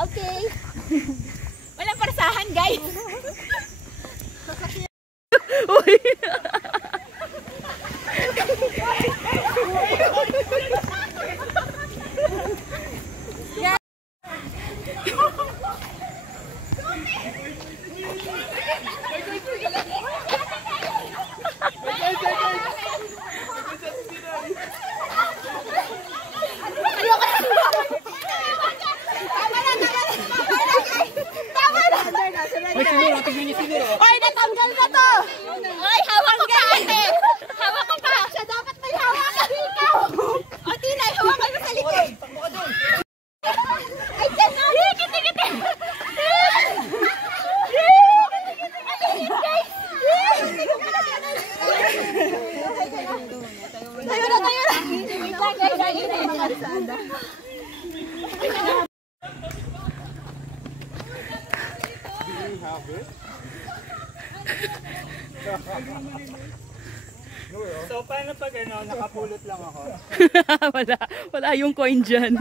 Okay. Walang parasahan, guys. Uy. Ay, natanggal na to! Ay, hawak ko pa, ate! Hawak ko pa! Siya dapat may hawakan ikaw! O, Tinay, hawakan mo sa likod! Ay, dyan na! Kiti-kiti! Tayo na, tayo na! So, paano pag nakapulot lang ako? Wala yung coin dyan.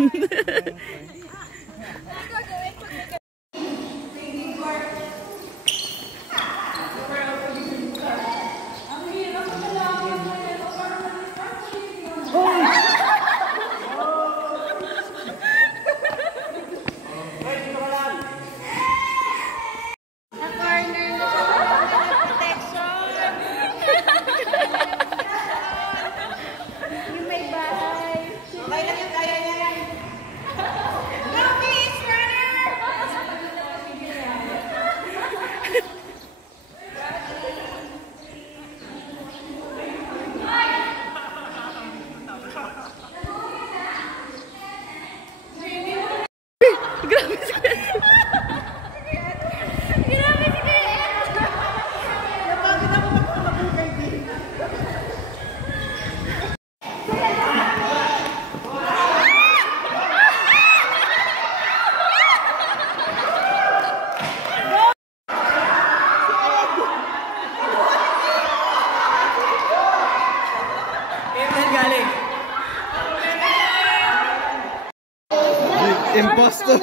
Impostor!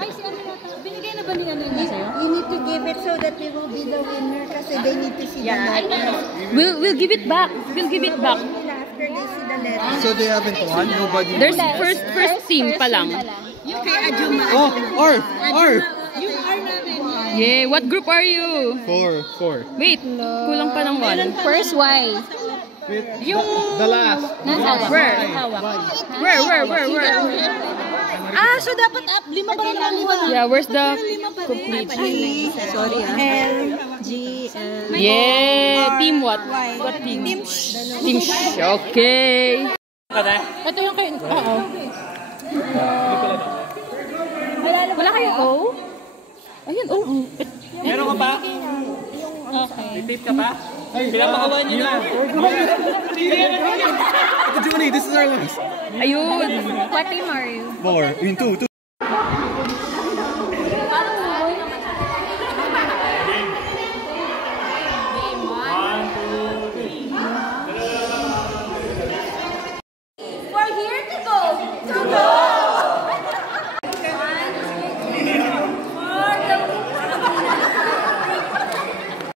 Ay, si ano na to? Binigay na ba ni ano niya sa'yo? You need to give it so that we will be the winner kasi they need to see the letter. We'll give it back. We'll give it back. After they see the letter. So they haven't won? Nobody There's won? first team pa lang. Yung kay Ajuma. Oh! Arf! Arf! Yung R namin. Yeah, what group are you? Four. Wait, kulang pa ng one. First Y. Wait, Yung the last. where? Where? Ah, so dapat up. 5 pa rin ang iwan. Yeah, where's the complete? Sorry ah. L, G, L. Yeah, team what? What team? Team Sh. Okay. Ito yung kayo. Oo. Wala kayong O? Ayun, O. Meron ka pa? Okay. May tape ka pa? Pinapakawan niyo na. Ito, Julie, this is our last. Ayun. What team are you? Four. Two.